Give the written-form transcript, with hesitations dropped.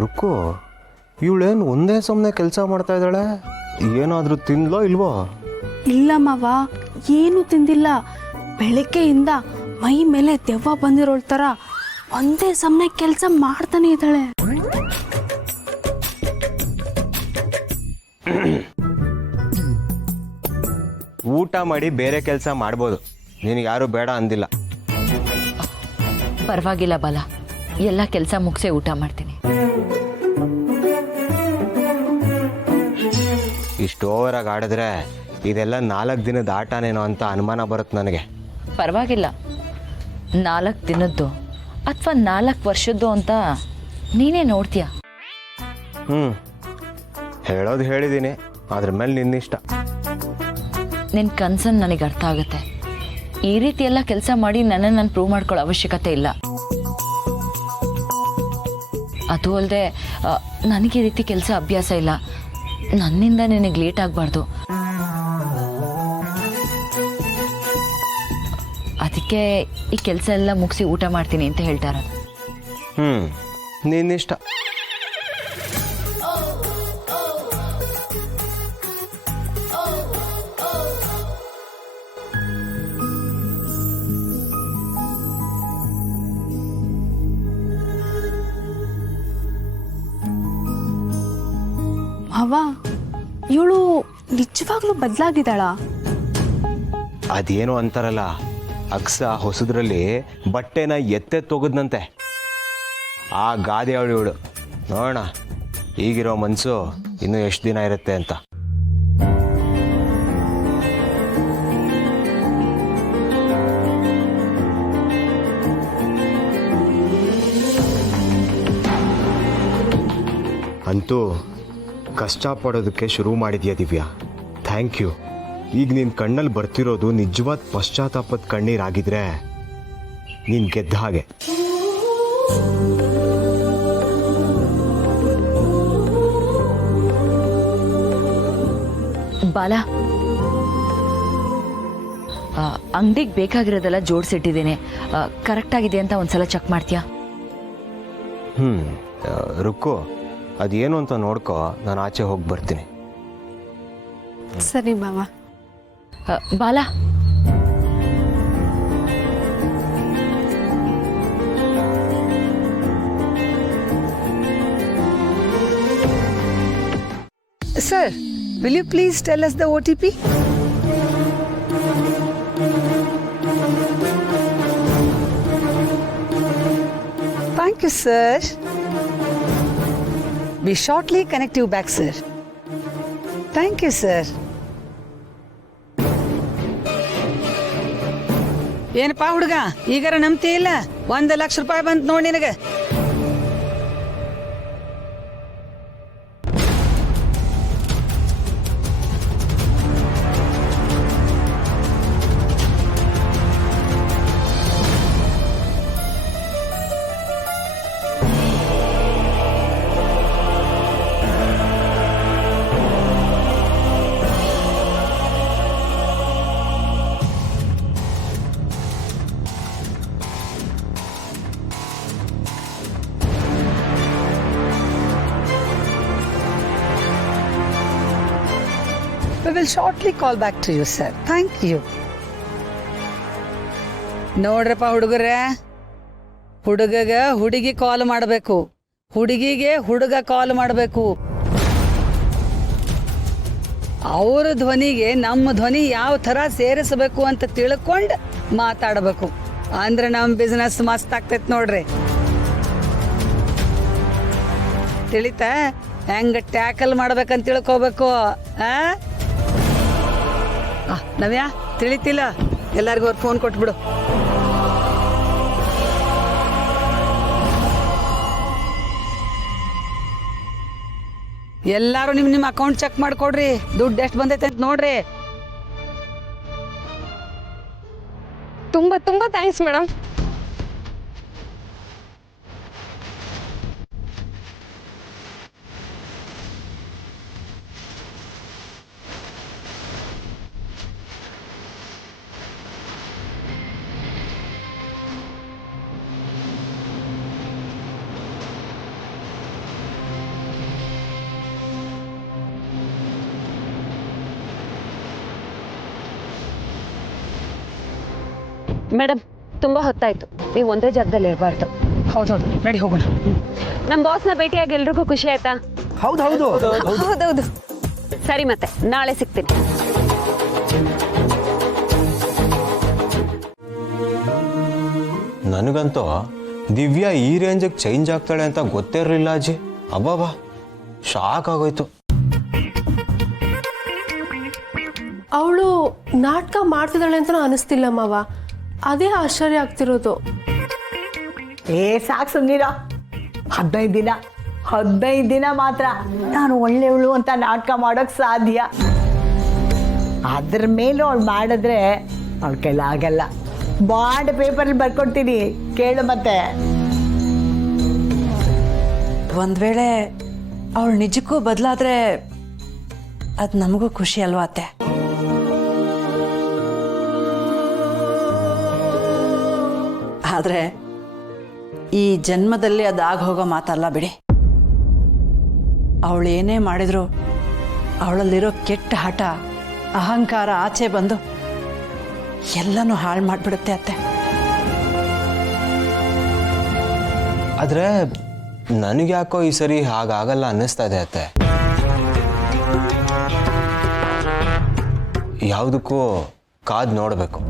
ರುಕ್ಕು, ಇವಳೇನು ಒಂದೇ ಸಮನೆ ಕೆಲಸ ಮಾಡ್ತಾ ಇದ್ದಾಳೆ? ಏನಾದರೂ ತಿಂದ್ಲೋ ಇಲ್ವೋ? ಇಲ್ಲ ಮಾವ, ಏನು ತಿಂದಿಲ್ಲ. ಬೆಳಗ್ಗೆಯಿಂದ ಮೈ ಮೇಲೆ ದೆವ್ವ ಬಂದಿರೋಳ್ ಥರ ಒಂದೇ ಸಮನೆ ಕೆಲಸ ಮಾಡ್ತಾನೆ ಇದ್ದಾಳೆ. ಊಟ ಮಾಡಿ ಬೇರೆ ಕೆಲಸ ಮಾಡ್ಬೋದು, ನಿನಗೆ ಯಾರು ಬೇಡ ಅಂದಿಲ್ಲ. ಪರವಾಗಿಲ್ಲ ಬಾಲ, ಎಲ್ಲ ಕೆಲಸ ಮುಗಿಸೇ ಊಟ ಮಾಡ್ತೀನಿ. ಇಷ್ಟು ಓವರಾಗಿ ಆಡಿದ್ರೆ ಇದೆಲ್ಲ 4 ದಿನದ ಆಟನೇನೋ ಅಂತ ಅನುಮಾನ ಬರುತ್ತೆ ನನಗೆ. ಪರವಾಗಿಲ್ಲ, 4 ದಿನದ್ದು ಅಥವಾ 4 ವರ್ಷದ್ದು ಅಂತ ನೀನೇ ನೋಡ್ತೀಯ. ಹೇಳೋದು ಹೇಳಿದ್ದೀನಿ, ಅದ್ರ ಮೇಲೆ ನಿನ್ನಿಷ್ಟ. ನಿನ್ನ ಕನ್ಸನ್ನು ನನಗೆ ಅರ್ಥ ಆಗುತ್ತೆ. ಈ ರೀತಿ ಎಲ್ಲ ಕೆಲಸ ಮಾಡಿ ನಾನು ಪ್ರೂವ್ ಮಾಡ್ಕೊಳ್ಳೋ ಅವಶ್ಯಕತೆ ಇಲ್ಲ. ಅದು ಅಲ್ಲದೆ ನನಗೆ ಈ ರೀತಿ ಕೆಲಸ ಅಭ್ಯಾಸ ಇಲ್ಲ. ನನ್ನಿಂದ ನಿನಗೆ ಲೇಟ್ ಆಗಬಾರ್ದು. ಅದಕ್ಕೆ ಈ ಕೆಲಸ ಎಲ್ಲ ಮುಗಿಸಿ ಊಟ ಮಾಡ್ತೀನಿ ಅಂತ ಹೇಳ್ತಾ ಇರೋದು. ನಿನ್ನಿಷ್ಟ. ಮಾವ, ಇವಳು ನಿಜವಾಗ್ಲೂ ಬದಲಾಗಿದ್ದಾಳ? ಅದೇನೋ ಅಂತಾರಲ್ಲ, ಅಕ್ಸ ಹೊಸದ್ರಲ್ಲಿ ಬಟ್ಟೆನ ಎತ್ತೆತ್ತೋಗದ್ನಂತೆ. ಆ ಗಾದೆ ಇವಳು. ನೋಡೋಣ ಈಗಿರೋ ಮನಸ್ಸು ಇನ್ನೂ ಎಷ್ಟು ದಿನ ಇರುತ್ತೆ ಅಂತ. ಅಂತೂ ಕಷ್ಟಪಡೋದಕ್ಕೆ ಶುರು ಮಾಡಿದ್ಯಾ ದಿವ್ಯಾ, ಥ್ಯಾಂಕ್ ಯು. ಈಗ ನಿನ್ನ ಕಣ್ಣಲ್ಲಿ ಬರ್ತಿರೋದು ನಿಜವಾದ ಪಶ್ಚಾತ್ತಾಪದ ಕಣ್ಣೀರಾಗಿದ್ರೆ ನೀನು ಗೆದ್ದ ಹಾಗೆ. ಬಾಲ, ಅಂಗಡಿಗೆ ಬೇಕಾಗಿರೋದೆಲ್ಲ ಜೋಡಿಸಿಟ್ಟಿದ್ದೀನಿ. ಕರೆಕ್ಟಾಗಿದೆ ಅಂತ ಒಂದ್ಸಲ ಚೆಕ್ ಮಾಡ್ತೀಯಾ? ರುಕ್ಕು, ಅದೇನು ಅಂತ ನೋಡ್ಕೊ, ನಾನು ಆಚೆ ಹೋಗಿ ಬರ್ತೀನಿ. ಸರಿ ಮಾವ. ಬಾಲ, Sir, will you please tell us the OTP? Thank you, sir. We shortly connect you back, sir. Thank you, sir. ಏನಪ್ಪಾ ಹುಡುಗ, ಈಗಾರ ನಂಬ್ತಿ ಇಲ್ಲ? 1 ಲಕ್ಷ ರೂಪಾಯಿ ಬಂತು ನೋಡಿ ನಿನಗೆ. We will shortly call back to you, sir. Thank you. ನೋಡ್ರಪ್ಪ ಹುಡುಗರೇ, ಹುಡುಗಗ ಹುಡುಗಿ ಕಾಲ್ ಮಾಡಬೇಕು, ಹುಡುಗಿಗೆ ಹುಡುಗ ಕಾಲ್ ಮಾಡಬೇಕು. ಅವ್ರ ಧ್ವನಿಗೆ ನಮ್ಮ ಧ್ವನಿ ಯಾವ ಥರ ಸೇರಿಸಬೇಕು ಅಂತ ತಿಳ್ಕೊಂಡು ಮಾತಾಡಬೇಕು. ಅಂದ್ರೆ ನಮ್ಮ ಬಿಸ್ನೆಸ್ ಮಸ್ತ್ ಆಗ್ತೈತೆ ನೋಡ್ರಿ. ತಿಳಿತಾ? ಹೆಂಗ ಟ್ಯಾಕಲ್ ಮಾಡ್ಬೇಕಂತ ತಿಳ್ಕೋಬೇಕು. ನವ್ಯಾ, ತಿಳಿತಿಲ್ಲ? ಎಲ್ಲರಿಗೂ ಅವ್ರು ಫೋನ್ ಕೊಟ್ಬಿಡು. ಎಲ್ಲಾರು ನಿಮ್ಮ ಅಕೌಂಟ್ ಚೆಕ್ ಮಾಡ್ಕೊಡ್ರಿ, ದುಡ್ಡು ಎಷ್ಟು ಬಂದೈತೆ ಅಂತ ನೋಡ್ರಿ. ತುಂಬಾ ತುಂಬಾ ಥ್ಯಾಂಕ್ಸ್ ಮೇಡಮ್. ಮೇಡಮ್ ತುಂಬ ಹೊತ್ತಾಯ್ತು, ನೀವು ಒಂದೇ ಜಾಗದಲ್ಲಿ ಇರಬಾರ್ದು. ಹೌದೌದು, ನಡಿ ಹೋಗೋಣ. ನಮ್ಮ ಬಾಸ್ನ ಭೇಟಿಯಾಗಿ ಎಲ್ರಿಗೂ ಖುಷಿ ಆಯ್ತಾ? ಹೌದೌದು. ಸರಿ, ಮತ್ತೆ ನಾಳೆ ಸಿಗ್ತೀನಿ. ನನಗಂತೂ ದಿವ್ಯಾ ಈ ರೇಂಜಿಗೆ ಚೇಂಜ್ ಆಗ್ತಾಳೆ ಅಂತ ಗೊತ್ತೇ ಇರಲಿಲ್ಲ ಅಜ್ಜಿ. ಅಬ್ಬಾಬಾ, ಶಾಕ್ ಆಗೋಯ್ತು. ಅವಳು ನಾಟಕ ಮಾಡ್ತಿದ್ದಾಳೆ ಅಂತಲೂ ಅನಿಸ್ತಿಲ್ಲ ಮಾವ. ಅದೇ ಆಶ್ಚರ್ಯ ಆಗ್ತಿರೋದು. ಸಾಕು ಸುಮ್ಮನಿರೋ. 15 ದಿನ ಮಾತ್ರ ನಾನು ಒಳ್ಳೆಯವಳು ಅಂತ ನಾಟಕ ಮಾಡೋಕ್ಕೆ ಸಾಧ್ಯ. ಅದ್ರ ಮೇಲೂ ಅವಳು ಮಾಡಿದ್ರೆ ಅವಳ ಕೈಲಿ ಆಗಲ್ಲ. ಬಾಂಡ್ ಪೇಪರಲ್ಲಿ ಬರ್ಕೊಡ್ತೀನಿ, ಕೇಳು ಮತ್ತೆ. ಒಂದು ವೇಳೆ ಅವಳು ನಿಜಕ್ಕೂ ಬದಲಾದ್ರೆ ಅದು ನಮಗೂ ಖುಷಿ ಅಲ್ವಾ ಅತ್ತೆ? ಆದರೆ ಈ ಜನ್ಮದಲ್ಲಿ ಅದು ಆಗ ಹೋಗೋ ಮಾತಲ್ಲ ಬಿಡಿ. ಅವಳು ಏನೇ ಮಾಡಿದ್ರು ಅವಳಲ್ಲಿರೋ ಕೆಟ್ಟ ಹಠ, ಅಹಂಕಾರ ಆಚೆ ಬಂದು ಎಲ್ಲನೂ ಹಾಳು ಮಾಡಿಬಿಡುತ್ತೆ ಅತ್ತೆ. ಆದರೆ ನನಗೆ ಯಾಕೋ ಈ ಸರಿ ಹಾಗಾಗಲ್ಲ ಅನ್ನಿಸ್ತಾ ಇದೆ ಅತ್ತೆ. ಯಾವುದಕ್ಕೂ ಕಾದು ನೋಡಬೇಕು.